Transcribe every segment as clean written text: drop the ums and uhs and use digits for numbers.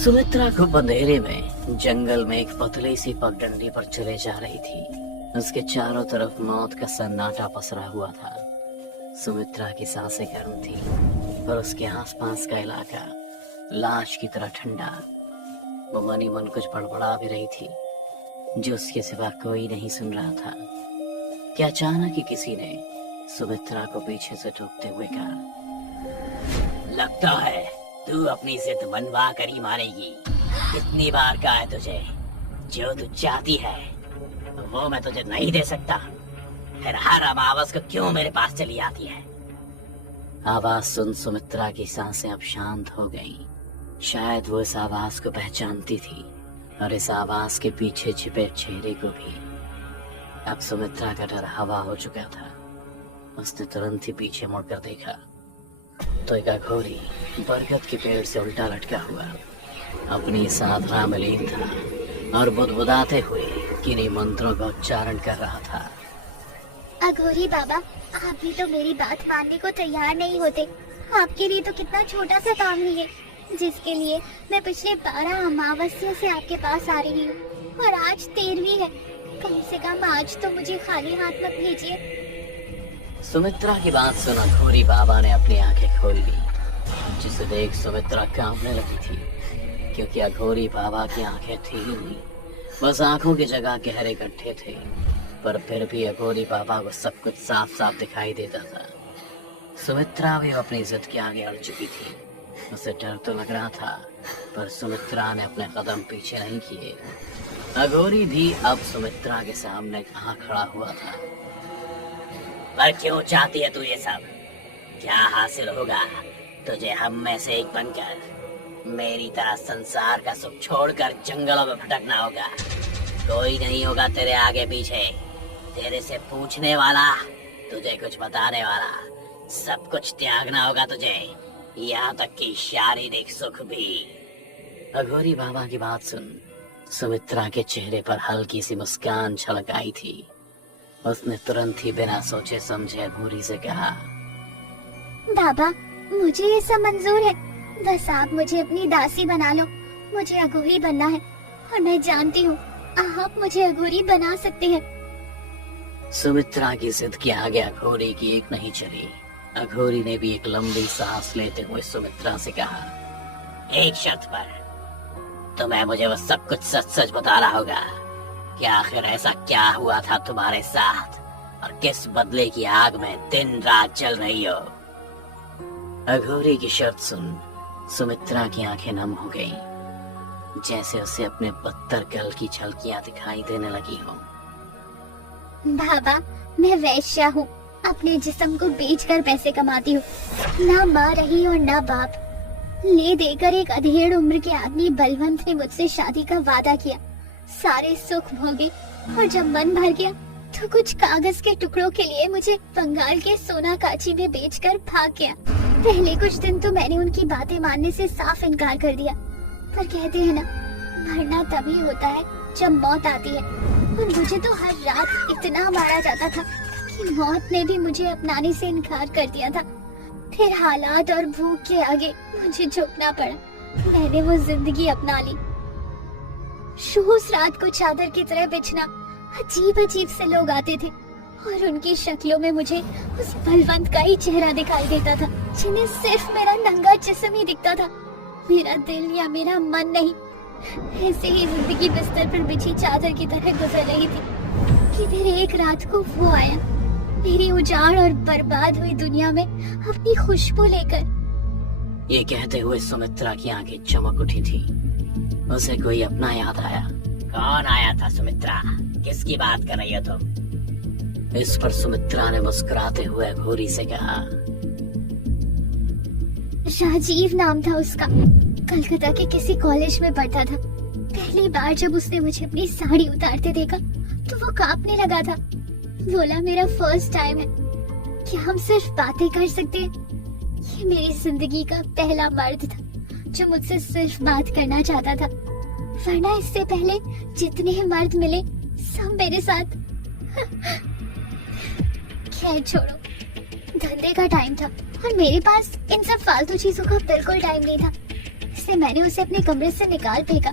सुमित्रा खूब अंधेरे में जंगल में एक पतली सी पगडंडी पर चले जा रही थी। उसके चारों तरफ मौत का सन्नाटा पसरा हुआ था। सुमित्रा की सांसें गर्म थी और उसके आसपास का इलाका लाश की तरह ठंडा। वो मनी मन कुछ बड़बड़ा भी रही थी जो उसके सिवा कोई नहीं सुन रहा था कि अचानक ही किसी ने सुमित्रा को पीछे से टोकते हुए कहा, लगता है तू अपनी जिद मनवा कर ही मानेगी। कितनी बार कहा है तुझे, जो तू चाहती है वो मैं तुझे नहीं दे सकता। फिर हर अमावस को क्यों मेरे पास चली आती है? आवाज सुन सुमित्रा की सांसें अब शांत हो गईं। शायद वो इस आवाज को पहचानती थी और इस आवाज के पीछे छिपे चेहरे को भी। अब सुमित्रा का डर हवा हो चुका था। उसने तुरंत ही पीछे मुड़कर देखा तो एक अघोरी बरगद के पेड़ से उल्टा लटका हुआ अपनी साधना में लीन था और बुदबुदाते हुए किन्हीं मंत्रों का उच्चारण कर रहा था। अघोरी बाबा, आप भी तो मेरी बात मानने को तैयार नहीं होते। आपके लिए तो कितना छोटा सा काम ही है, जिसके लिए मैं पिछले 12 अमावस्या से आपके पास आ रही हूँ और आज 13वीं है। कम से कम आज तो मुझे खाली हाथ मत भेजिए। सुमित्रा की बात सुन अघोरी बाबा ने अपनी आंखें खोल ली, जिसे देख सुमित्रा कांपने लगी थी, क्योंकि अघोरी बाबा की आंखें थी ही नहीं, बस आंखों की जगह गहरे गड्ढे थे। पर फिर भी अघोरी बाबा को सब कुछ साफ साफ दिखाई देता था। सुमित्रा भी अपनी जिद के आगे अड़ चुकी थी। उसे डर तो लग रहा था, पर सुमित्रा ने अपने कदम पीछे नहीं किए। अघोरी भी अब सुमित्रा के सामने कहाँ खड़ा हुआ था। पर क्यों चाहती है तू ये सब? क्या हासिल होगा तुझे हम में से एक बनकर? मेरी तरह संसार का सुख छोड़कर जंगलों में भटकना होगा। कोई नहीं होगा तेरे आगे पीछे, तेरे से पूछने वाला, तुझे कुछ बताने वाला। सब कुछ त्यागना होगा तुझे, यहाँ तक कि शारीरिक सुख भी। अघोरी बाबा की बात सुन सुमित्रा के चेहरे पर हल्की सी मुस्कान छलक आई थी। उसने तुरंत ही बिना सोचे समझे अघोरी से कहा, बाबा, मुझे ये सब मंजूर है। बस आप मुझे अपनी दासी बना लो। मुझे अघोरी बनना है और मैं जानती हूँ आप मुझे अघोरी बना सकते हैं। सुमित्रा की जिद के आगे अघोरी की एक नहीं चली। अघोरी ने भी एक लंबी सांस लेते हुए सुमित्रा से कहा, एक शर्त पर तुम्हें मुझे वो सब कुछ सच सच बताना होगा कि आखिर ऐसा क्या हुआ था तुम्हारे साथ और किस बदले की आग में दिन रात जल रही हो। अघोरी की शर्त सुन सुमित्रा की आंखें नम हो गईं, जैसे उसे अपने बदतर कल की झलकियां दिखाई देने लगी हो। बाबा, मैं वैश्या हूँ। अपने जिस्म को बेचकर पैसे कमाती हूँ। ना माँ रही और ना बाप। ले देकर एक अधेड़ उम्र के आदमी बलवंत ने मुझसे शादी का वादा किया। सारे सुख भोगे और जब मन भर गया तो कुछ कागज के टुकड़ों के लिए मुझे बंगाल के सोनाकाची में बेचकर भाग गया। पहले कुछ दिन तो मैंने उनकी बातें मानने से साफ इनकार कर दिया, पर कहते हैं ना, मरना तभी होता है जब मौत आती है। और मुझे तो हर रात इतना मारा जाता था कि मौत ने भी मुझे अपनाने से इनकार कर दिया था। फिर हालात और भूख के आगे मुझे झुकना पड़ा। मैंने वो जिंदगी अपना ली। रोज रात को चादर की तरह बिछना। अजीब अजीब से लोग आते थे और उनकी शक्लों में मुझे उस बलवंत का ही चेहरा दिखाई देता था, जिन्हें सिर्फ मेरा नंगा जिस्म ही दिखता था, मेरा दिल या मेरा मन नहीं। ऐसे ही जिंदगी बिस्तर पर बिछी चादर की तरह गुजर रही थी कि फिर एक रात को वो आया, मेरी उजाड़ और बर्बाद हुई दुनिया में अपनी खुशबू लेकर। ये कहते हुए सुमित्रा की आंखें चमक उठी थी। उसे कोई अपना याद आया। कौन आया था सुमित्रा? किसकी बात कर रही हो तुम? इस पर सुमित्रा ने मुस्कुराते हुए अघोरी से कहा, राजीव नाम था उसका। कलकत्ता के किसी कॉलेज में पढ़ता था। पहली बार जब उसने मुझे अपनी साड़ी उतारते देखा तो वो कांपने लगा था। बोला, मेरा फर्स्ट टाइम है, क्या हम सिर्फ बातें कर सकते हैं? ये मेरी जिंदगी का पहला मर्द था जो मुझसे सिर्फ बात करना चाहता था, वरना इससे पहले जितने मर्द मिले सब मेरे साथ। खैर छोड़ो, धंधे का टाइम था और मेरे पास इन सब फालतू चीजों का बिल्कुल टाइम नहीं था। से मैंने उसे अपने कमरे से निकाल फेंका।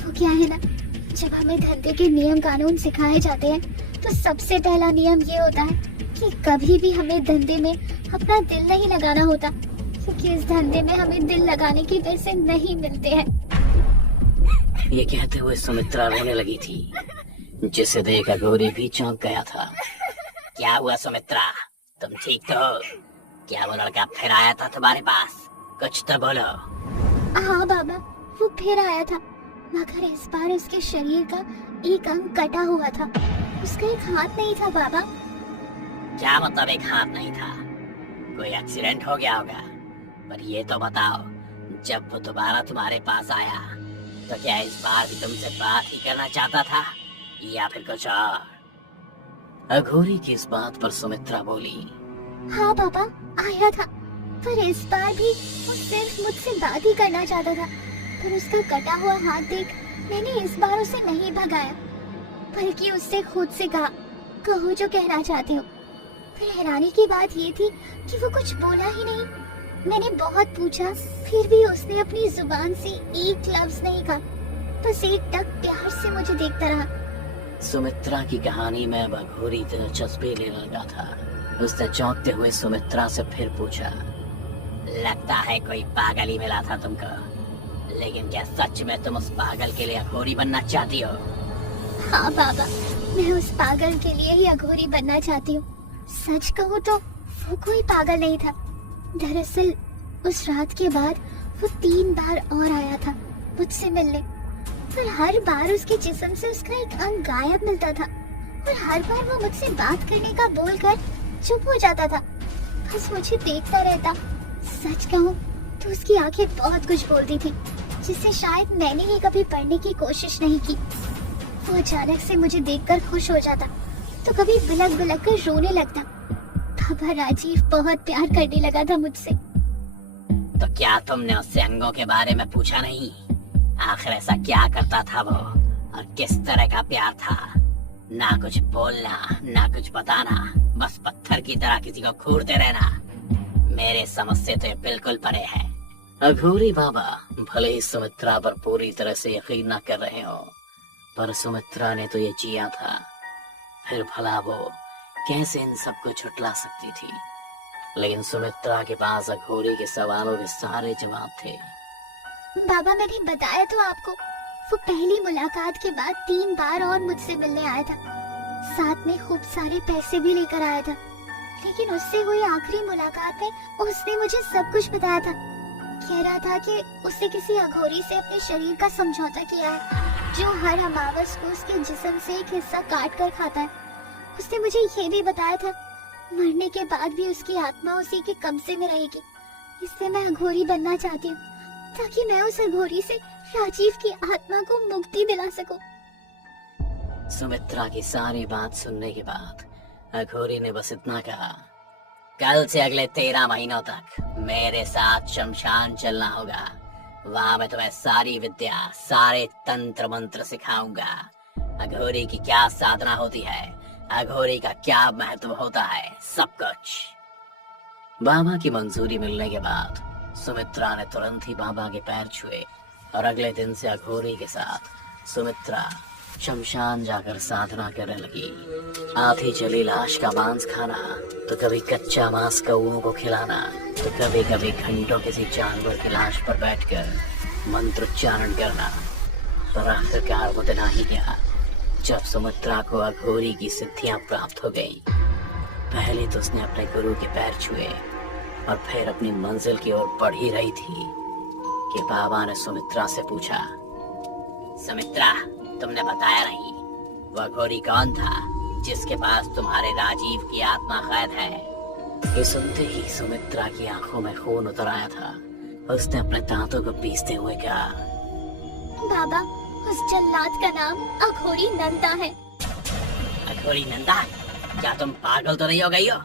वो क्या है ना, जब हमें धंधे के नियम कानून सिखाए जाते हैं तो सबसे पहला नियम ये होता है कि कभी भी हमें धंधे में अपना दिल नहीं लगाना होता, क्योंकि इस धंधे में हमें दिल लगाने के पैसे नहीं मिलते हैं। ये कहते हुए सुमित्रा रोने लगी थी, जिसे देख अघोरी भी चौंक गया था। क्या हुआ सुमित्रा, तुम ठीक तो हो? क्या वो लड़का फिर आया था तुम्हारे पास? कुछ तो बोलो। हाँ बाबा, वो फिर आया था, मगर इस बार उसके शरीर का एक अंग कटा हुआ था। उसका एक हाथ नहीं था बाबा। क्या मतलब एक हाथ नहीं था? कोई एक्सीडेंट हो गया होगा। पर ये तो बताओ, जब वो दोबारा तुम्हारे पास आया तो क्या इस बार भी तुमसे बात ही करना चाहता था या फिर कुछ और? अघोरी की इस बात पर सुमित्रा बोली, हाँ बाबा, आया था, पर इस बार भी वो सिर्फ मुझसे बात ही करना चाहता था। पर उसका कटा हुआ हाथ देख मैंने इस बार उसे नहीं भगाया, बल्कि उससे खुद से कहा, कहो जो कहना चाहते हो। फिर हैरानी की बात ये थी कि वो कुछ बोला ही नहीं। मैंने बहुत पूछा, फिर भी उसने अपनी जुबान से एक लफ्ज नहीं कहा, बस एक टक प्यार से मुझे देखता रहा। सुमित्रा की कहानी में अब अघोरी दिलचस्पी लेने लगा था। उसने चौंकते हुए सुमित्रा से फिर पूछा, लगता है कोई पागल ही मिला था तुमको, लेकिन क्या सच में तुम उस पागल के लिए अघोरी बनना चाहती हो? हाँ बाबा, मैं उस पागल के लिए ही अघोरी बनना चाहती हूँ। सच कहूँ तो वो कोई पागल नहीं था। दरअसल उस रात के बाद वो 3 बार और आया था मुझसे मिलने, पर हर बार उसके जिस्म से उसका एक अंग गायब मिलता था और हर बार वो मुझसे बात करने का बोलकर चुप हो जाता था, बस मुझे देखता रहता। सच कहूँ तो उसकी आंखें बहुत कुछ बोलती थी, जिसे शायद मैंने ही कभी पढ़ने की कोशिश नहीं की। वो अचानक से मुझे देखकर खुश हो जाता, तो कभी बिलक बिलक कर रोने लगता। बाबा राजीव बहुत प्यार करने लगा था मुझसे। तो क्या तुमने उससे अंगों के बारे में पूछा नहीं? आखिर ऐसा क्या करता था वो और किस तरह का प्यार था? ना कुछ बोलना, ना कुछ बताना, बस पत्थर की तरह किसी को घूरते रहना। मेरे समझ से तो ये बिल्कुल परे है। अघोरी बाबा भले ही सुमित्रा पर पूरी तरह से यकीन न कर रहे हो, पर सुमित्रा ने तो ये जिया था, फिर भला वो कैसे इन सबको छुटला सकती थी? लेकिन सुमित्रा के पास अघोरी के सवालों के सारे जवाब थे। बाबा, मैंने बताया तो आपको, वो पहली मुलाकात के बाद 3 बार और मुझसे मिलने आया था। साथ में खूब सारे पैसे भी लेकर आया था। लेकिन उससे हुई आखिरी मुलाकात में उसने मुझे सब कुछ बताया था। कह रहा था कि उसने किसी अघोरी से अपने शरीर का समझौता किया है, जो हर अमावस को उसके जिस्म से एक हिस्सा काट कर खाता है। उसने मुझे ये भी बताया था, मरने के बाद भी उसकी आत्मा उसी के कब्जे में रहेगी। इसलिए मैं अघोरी बनना चाहती हूँ, ताकि मैं उस अघोरी से राजीव की आत्मा को मुक्ति दिला सकूं। सुमित्रा की सारी बात सुनने के बाद अघोरी ने बस इतना कहा, कल से अगले 13 महीनों तक मेरे साथ शमशान चलना होगा। वहाँ मैं तुम्हें सारी विद्या, सारे तंत्र मंत्र सिखाऊंगा। अघोरी की क्या साधना होती है, अघोरी का क्या महत्व होता है, सब कुछ। बाबा की मंजूरी मिलने के बाद सुमित्रा ने तुरंत ही बाबा के पैर छुए और अगले दिन से अघोरी के साथ सुमित्रा शमशान जाकर साधना करने लगी। आधी जली लाश का मांस खाना, तो कभी कच्चा मांस कौओं को खिलाना, तो कभी कभी घंटों किसी जानवर की लाश पर बैठकर मंत्रोच्चारण करना। पर आखिरकार वो दिन आ ही गया जब सुमित्रा को अघोरी की सिद्धियां प्राप्त हो गई। पहले तो उसने अपने गुरु के पैर छुए और फिर अपनी मंजिल की ओर बढ़ ही रही थी कि बाबा ने सुमित्रा से पूछा, सुमित्रा, तुमने बताया नहीं वो अघोरी कौन था जिसके पास तुम्हारे राजीव की आत्मा कैद है? ये सुनते ही सुमित्रा की आंखों में खून उतर आया था। उसने अपने दांतों को पीसते हुए कहा, बाबा, उस जल्लाद का नाम अघोरी नंदा है। अघोरी नंदा? क्या तुम पागल तो नहीं हो गई हो?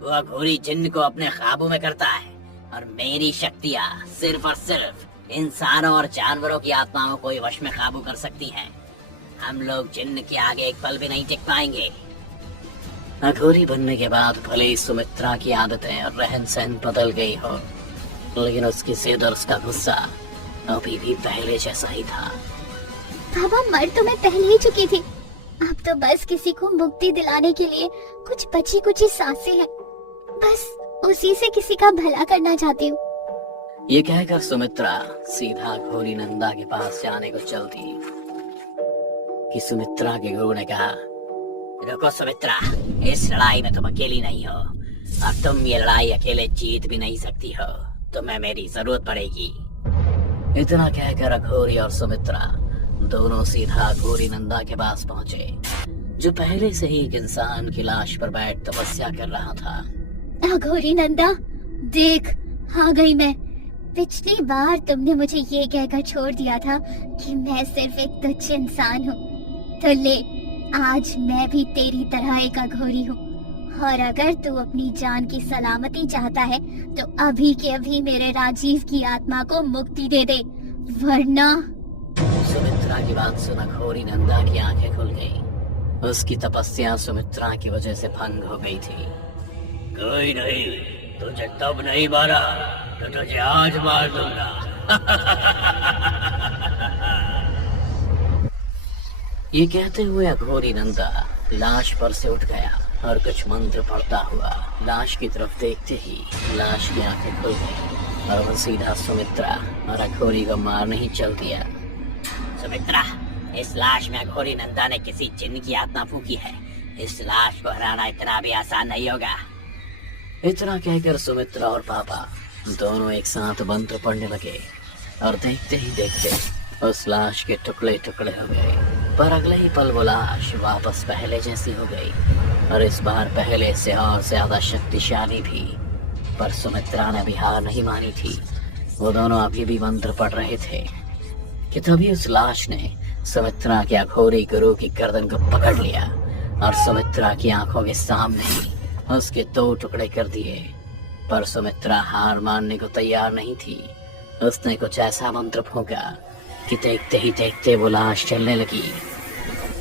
वो अघोरी जिन्न को अपने काबू में करता है और मेरी शक्तियाँ सिर्फ और सिर्फ इंसानों और जानवरों की आत्माओं को ही वश में काबू कर सकती हैं। हम लोग जिन्न के आगे एक पल भी नहीं टिक पाएंगे। अघोरी बनने के बाद भले ही सुमित्रा की आदतें और रहन सहन बदल गई हो, लेकिन उसकी जिद और उसका गुस्सा अभी भी पहले जैसा ही था। बाबा, मर तो मैं पहले ही चुकी थी। अब तो बस किसी को मुक्ति दिलाने के लिए कुछ बची कुची सांसें हैं। बस उसी से किसी का भला करना चाहती हूँ। ये कहकर सुमित्रा सीधा घोरी नंदा के पास जाने को चलती कि सुमित्रा के गुरु ने कहा, रुको सुमित्रा, इस लड़ाई में तुम अकेली नहीं हो और तुम ये लड़ाई अकेले जीत भी नहीं सकती हो, तुम्हें मेरी जरूरत पड़ेगी। इतना कहकर अघोरी और सुमित्रा दोनों सीधा घोरी नंदा के पास पहुंचे, जो पहले से ही एक इंसान की लाश पर बैठ तपस्या कर रहा था। अघोरी नंदा, देख आ गई मैं। पिछली बार तुमने मुझे ये कहकर छोड़ दिया था कि मैं सिर्फ एक तुच्छ इंसान हूँ, तो ले, आज मैं भी तेरी तरह एक अघोरी हूँ। और अगर तू अपनी जान की सलामती चाहता है तो अभी के अभी मेरे राजीव की आत्मा को मुक्ति दे दे, वरना। सुमित्रा की बात सुन घोरी नंदा की आंखें खुल गईं। उसकी तपस्या सुमित्रा की वजह से भंग हो गई थी। कोई नहीं, तुझे तब नहीं मारा तो तुझे आज मार दूंगा। ये कहते हुए अघोरी नंदा लाश पर से उठ गया और कुछ मंत्र पढ़ता हुआ लाश की तरफ देखते ही लाश की आंखें खुल गई और वो सीधा सुमित्रा और अघोरी को मारने ही चल दिया। सुमित्रा, इस लाश में अघोरी नंदा ने किसी जिन्न की आत्मा फूकी है। इस लाश को हराना इतना भी आसान नहीं होगा। इतना कहकर सुमित्रा और पापा दोनों एक साथ मंत्र पढ़ने लगे और देखते ही देखते उस लाश के टुकड़े टुकड़े हो गए। पर अगले ही पल वो लाश वापस पहले जैसी हो गई और इस बार पहले से और ज्यादा शक्तिशाली भी। पर सुमित्रा ने भी हार नहीं मानी थी। वो दोनों अभी भी मंत्र पढ़ रहे थे कि तभी उस लाश ने सुमित्रा के अघोरी गुरु की गर्दन को पकड़ लिया और सुमित्रा की आंखों के सामने ही उसके 2 टुकड़े कर दिए। पर सुमित्रा हार मानने को तैयार नहीं थी। उसने कुछ ऐसा मंत्र फूंका कि देखते ही देखते वो लाश चलने लगी।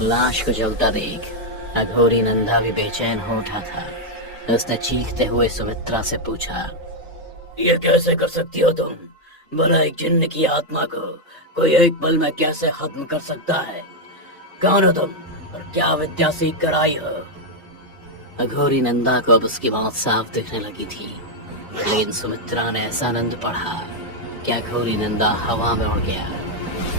लाश को जलता देख अघोरी नंदा भी बेचैन हो उठा था। उसने चीखते हुए सुमित्रा से पूछा, ये कैसे कर सकती हो तुम? भला एक जिन्न की आत्मा को कोई एक पल में कैसे खत्म कर सकता है? कौन हो तुम और क्या विद्या सीख कर आई हो? अघोरी नंदा को अब उसकी बात साफ दिखने लगी थी, लेकिन सुमित्रा ने ऐसा आनंद पढ़ा कि अघोरी नंदा हवा में उड़ गया।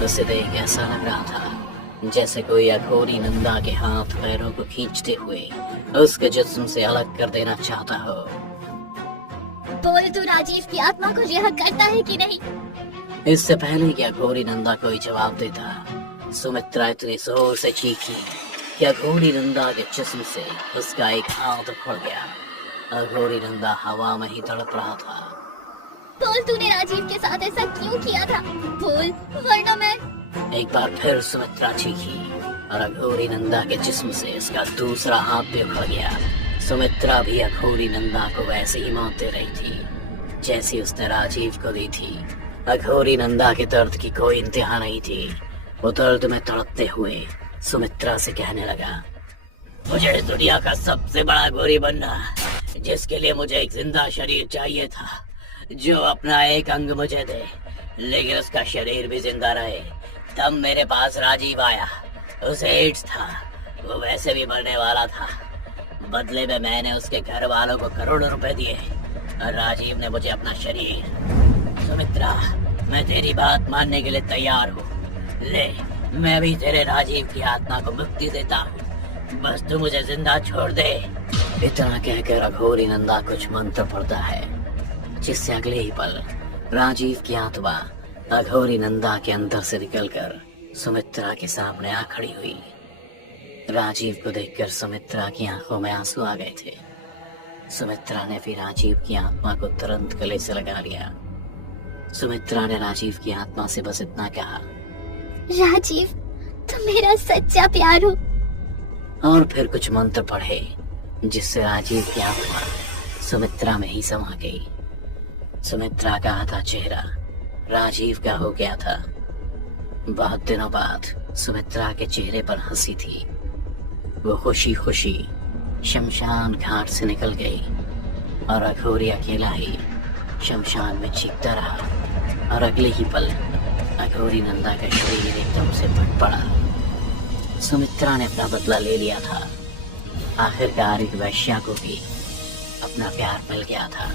उसे देख ऐसा लग रहा था जैसे कोई अघोरी नंदा के हाथ पैरों को खींचते हुए उसके जिस्म से अलग कर देना चाहता हो। बोल, तू राजीव की आत्मा को रिहा करता है कि नहीं? इससे पहले कि अघोरी नंदा कोई जवाब देता, सुमित्रा इतनी जोर से चीखी कि अघोरी नंदा के जिस्म से उसका एक हाथ उखड़ गया। अघोरी नंदा हवा में ही तड़प रहा था। बोल, तूने राजीव के साथ ऐसा क्यों किया था? बोल, वरना मैं। एक बार फिर सुमित्रा चीखी और अघोरी नंदा के जिस्म से उसका दूसरा हाथ भी उखड़ गया। सुमित्रा भी अघोरी नंदा को वैसे ही मौत दे रही थी जैसी उसने राजीव को दी थी। अघोरी नंदा के दर्द की कोई इंतहा नहीं थी। वो दर्द में तड़पते हुए सुमित्रा से कहने लगा, मुझे इस दुनिया का सबसे बड़ा घोरी बनना, जिसके लिए मुझे एक जिंदा शरीर चाहिए था जो अपना एक अंग मुझे दे, लेकिन उसका शरीर भी जिंदा रहे। तब मेरे पास राजीव आया। उसे एड्स था, वो वैसे भी मरने वाला था। बदले में मैंने उसके घर वालों को करोड़ों रुपए दिए और राजीव ने मुझे अपना शरीर। सुमित्रा, मैं तेरी बात मानने के लिए तैयार हूँ। ले, मैं भी तेरे राजीव की आत्मा को मुक्ति देता हूँ, बस तू मुझे जिंदा छोड़ दे। इतना कहकर अघोरी नंदा कुछ मंत्र पढ़ता है, जिससे अगले ही पल राजीव की आत्मा अघोरी नंदा के अंदर से निकलकर सुमित्रा के सामने आ खड़ी हुई। राजीव को देखकर सुमित्रा की आंखों में आंसू आ गए थे। सुमित्रा ने फिर राजीव की आत्मा को तुरंत गले से लगा लिया। सुमित्रा ने राजीव की आत्मा से बस इतना कहा, राजीव, तुम मेरा सच्चा प्यार हो। और फिर कुछ मंत्र पढ़े, जिससे राजीव की आत्मा सुमित्रा में ही समा गई। सुमित्रा का आधा चेहरा राजीव का हो गया था। बहुत दिनों बाद सुमित्रा के चेहरे पर हंसी थी। वो खुशी खुशी शमशान घाट से निकल गई और अघोरी अकेला ही शमशान में चीखता रहा। और अगले ही पल अघोरी नंदा का शरीर एकदम से फट पड़ा। सुमित्रा ने अपना बदला ले लिया था। आखिरकार एक वैश्या को भी अपना प्यार मिल गया था।